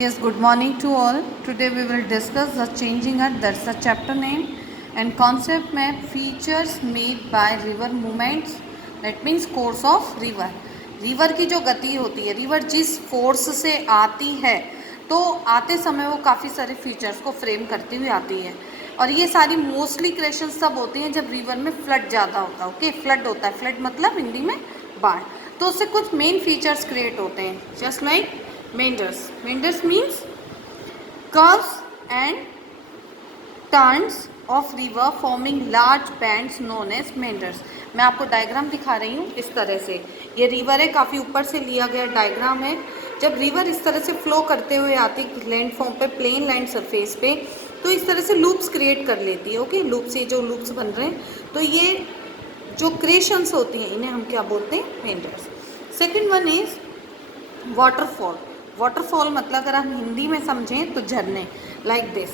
Yes, good morning to all. Today we will discuss the changing earth. That's the chapter name and concept map features made by river movements. That means course of river. River की जो गति होती है, river जिस force से आती है तो आते समय वो काफ़ी सारे फीचर्स को फ्रेम करती हुई आती है और ये सारी मोस्टली क्रिएशंस तब होती हैं जब रिवर में फ्लड ज़्यादा होता है. ओके, फ्लड होता है. फ्लड मतलब हिंदी में बाढ़. तो उससे कुछ मेन फीचर्स क्रिएट होते हैं just like meanders. Meanders means curves and turns of river forming large bands known as meanders. मैं आपको डायग्राम दिखा रही हूँ इस तरह से. ये रिवर है, काफ़ी ऊपर से लिया गया डायग्राम है. जब रिवर इस तरह से फ्लो करते हुए आती है लैंड फॉर्म पे, प्लेन लैंड सरफेस पे, तो इस तरह से लूप्स क्रिएट कर लेती है. ओके, लूप्स, ये जो लूप्स बन रहे हैं, तो ये जो क्रिएशंस होती हैं इन्हें हम क्या बोलते हैं? Meanders. Second one is waterfall. Waterfall मतलब अगर हम हिंदी में समझें तो झरने. लाइक दिस,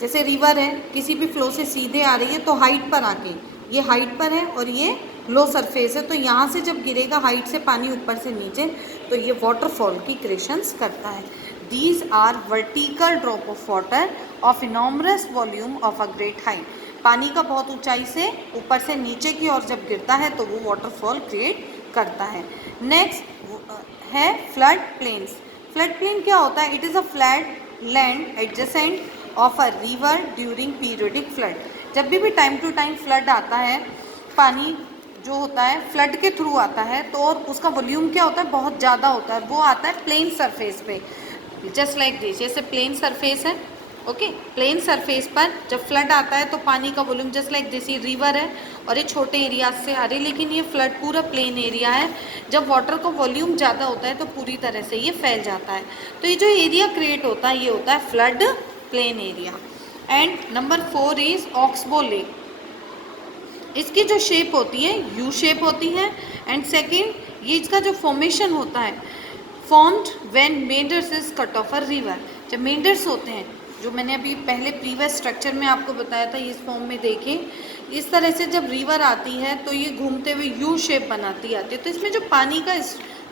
जैसे रिवर है, किसी भी फ्लो से सीधे आ रही है तो हाइट पर आके, ये हाइट पर है और ये लो सरफेस है, तो यहाँ से जब गिरेगा हाइट से पानी ऊपर से नीचे, तो ये वाटरफॉल की क्रिएशंस करता है. These are vertical drop of water of enormous volume of a great height. पानी का बहुत ऊंचाई से ऊपर से नीचे की ओर जब गिरता है तो वो वाटरफॉल क्रिएट करता है. नेक्स्ट है फ्लड प्लेन्स. फ्लड प्लेन क्या होता है? It is a flat land adjacent of a river during periodic flood. जब भी टाइम टू टाइम फ्लड आता है, पानी जो होता है फ्लड के थ्रू आता है, तो और उसका वॉल्यूम क्या होता है? बहुत ज़्यादा होता है. वो आता है प्लेन सरफेस पे, जस्ट लाइक दिस. जैसे प्लेन सरफेस है, ओके, प्लेन सरफेस पर जब फ्लड आता है तो पानी का वॉल्यूम जस्ट लाइक दिस. ये रिवर है और ये छोटे एरिया से आ रही है, लेकिन ये फ्लड पूरा प्लेन एरिया है. जब वाटर का वॉल्यूम ज़्यादा होता है तो पूरी तरह से ये फैल जाता है. तो ये जो एरिया क्रिएट होता है ये होता है flood plain area. And number 4 is oxbow lake. इसकी जो शेप होती है यू शेप होती है. एंड सेकेंड, ये इसका जो फॉर्मेशन होता है formed when meanders is cut of a river. जब मेंडर्स होते हैं, जो मैंने अभी पहले प्रीवियस स्ट्रक्चर में आपको बताया था, इस फॉर्म में देखें, इस तरह से जब रिवर आती है तो ये घूमते हुए यू शेप बनाती आती है. तो इसमें जो पानी का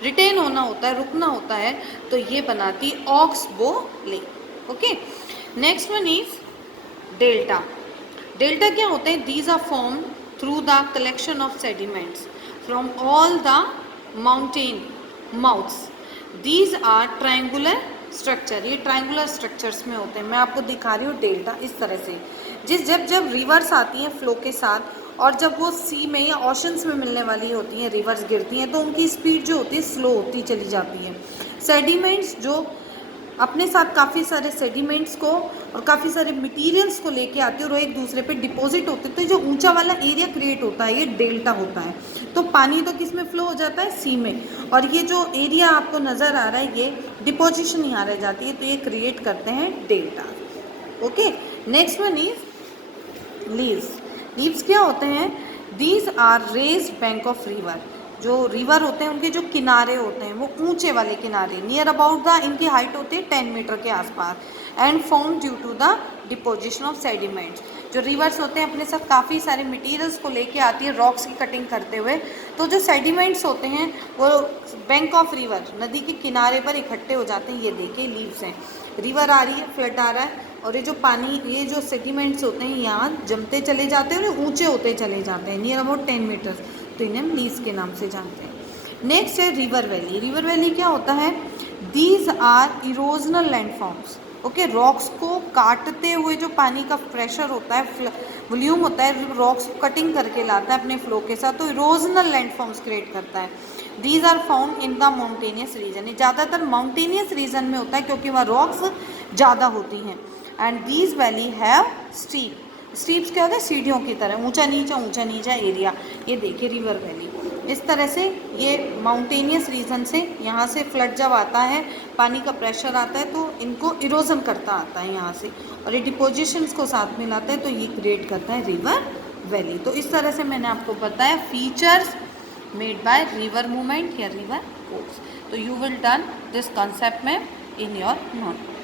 रिटेन होना होता है, रुकना होता है, तो ये बनाती oxbow lake. Okay, next one is delta. Delta क्या होते हैं? These are form through the collection of sediments from all the mountain mouths. These are triangular structure. ये ट्रायंगुलर स्ट्रक्चर्स में होते हैं. मैं आपको दिखा रही हूँ डेल्टा इस तरह से. जब रिवर्स आती हैं फ्लो के साथ और जब वो सी में या ओशंस में मिलने वाली होती हैं, रिवर्स गिरती हैं, तो उनकी स्पीड जो होती है स्लो होती चली जाती है. सेडिमेंट्स जो अपने साथ काफ़ी सारे सेडिमेंट्स को और काफ़ी सारे मटेरियल्स को लेके आते हैं और एक दूसरे पे डिपॉजिट होते हैं, तो जो ऊंचा वाला एरिया क्रिएट होता है ये डेल्टा होता है. तो पानी तो किस में फ्लो हो जाता है? सी में. और ये जो एरिया आपको नज़र आ रहा है ये डिपोजिशन यहाँ रह जाती है, तो ये क्रिएट करते हैं delta. Okay, next one is levees. Levees क्या होते हैं? These are raised bank of river. जो रिवर होते हैं उनके जो किनारे होते हैं वो ऊंचे वाले किनारे, नियर अबाउट द, इनकी हाइट होती है 10 मीटर के आसपास. And form due to the deposition of sediments. जो रिवर्स होते हैं अपने साथ काफ़ी सारे मटेरियल्स को लेके आती है रॉक्स की कटिंग करते हुए, तो जो सेडिमेंट्स होते हैं वो बैंक ऑफ रिवर, नदी के किनारे पर इकट्ठे हो जाते हैं. ये देखिए लीव्स हैं. रिवर आ रही है, फ्लड आ रहा है, और ये जो पानी, ये जो सेडिमेंट्स होते हैं यहाँ जमते चले जाते हैं और ऊँचे होते चले जाते हैं नियर अबाउट 10 मीटर्स, तो इन्हें हम लीव्स के नाम से जानते हैं. नेक्स्ट है रिवर वैली. रिवर वैली क्या होता है? These are erosional landforms. Okay, rocks को काटते हुए जो पानी का प्रेशर होता है, वॉल्यूम होता है, रॉक्स को कटिंग करके लाता है अपने फ्लो के साथ, तो इरोजनल लैंडफॉर्म्स क्रिएट करता है. These are found in the mountainous region. ये ज़्यादातर माउंटेनियस रीजन में होता है क्योंकि वहाँ रॉक्स ज़्यादा होती हैं. And these valley have steep. Steeps क्या होता है? सीढ़ियों की तरह, ऊंचा नीचा एरिया. ये देखिए रिवर वैली इस तरह से, ये माउंटेनियस रीजन से, यहाँ से फ्लड जब आता है, पानी का प्रेशर आता है तो इनको इरोजन करता आता है यहाँ से, और ये डिपोजिशंस को साथ में लाता है, तो ये क्रिएट करता है रिवर वैली. तो इस तरह से मैंने आपको बताया features made by river movement या रिवर कोर्स. तो you will done this concept में इन योर नोट.